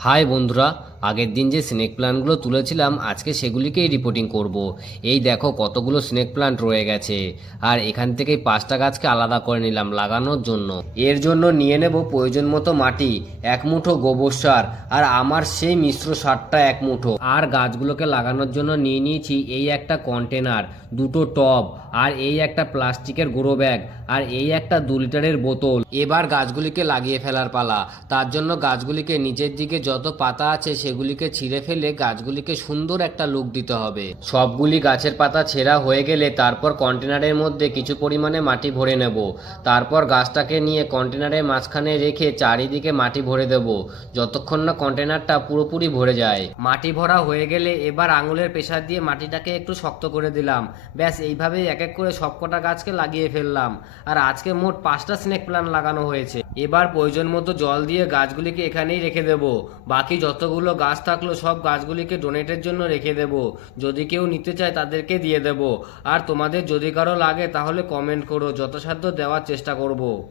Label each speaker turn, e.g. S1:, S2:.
S1: High বন্ধুরা আগের দিন যে স্নেক প্ল্যান্টগুলো তুলেছিলাম, আজকে সেগুলিকেই রিপোর্টিং করব। এই দেখো কতগুলো স্নেক প্ল্যান্ট রয়ে গেছে। আর এখান থেকেই পাঁচটা গাছকে আলাদা করে নিলাম লাগানোর জন্য। এর জন্য নিয়ে নেব প্রয়োজন মতো মাটি, এক মুঠো গোবর সার আর আমার সেই মিশ্র সারটা এক মুঠো। আর গাছগুলোকে লাগানোর জন্য নিয়ে নিয়েছি এই একটা কন্টেনার দুটো টব আর এই একটা প্লাস্টিকের গুঁড়ো ব্যাগ আর এই একটা দু লিটারের বোতল। এবার গাছগুলিকে লাগিয়ে ফেলার পালা। তার জন্য গাছগুলিকে নিচের দিকে যত পাতা আছে সেগুলিকে ছিঁড়ে ফেলে গাছগুলিকে সুন্দর একটা লুক দিতে হবে। সবগুলি গাছের পাতা ছেঁড়া হয়ে গেলে তারপর কন্টেনারের মধ্যে কিছু পরিমাণে মাটি ভরে নেব। তারপর গাছটাকে নিয়ে কন্টেনারের মাঝখানে রেখে চারিদিকে মাটি ভরে দেব। যতক্ষণ না কন্টেনারটা পুরোপুরি ভরে যায়। মাটি ভরা হয়ে গেলে এবার আঙুলের প্রেসার দিয়ে মাটিটাকে একটু শক্ত করে দিলাম। ব্যাস, এইভাবেই এক এক করে সবকটা গাছকে লাগিয়ে ফেললাম। আর আজকে মোট পাঁচটা স্নেক প্ল্যান্ট লাগানো হয়েছে। এবার প্রয়োজন মতো জল দিয়ে গাছগুলিকে এখানেই রেখে দেব। বাকি যতগুলো গাছ থাকল সব গাছগুলিকে ডোনেটের জন্য রেখে দেব। যদি কেউ নিতে চায় তাদেরকে দিয়ে দেব। আর তোমাদের যদি কারও লাগে তাহলে কমেন্ট করো, যথাসাধ্য দেওয়ার চেষ্টা করব।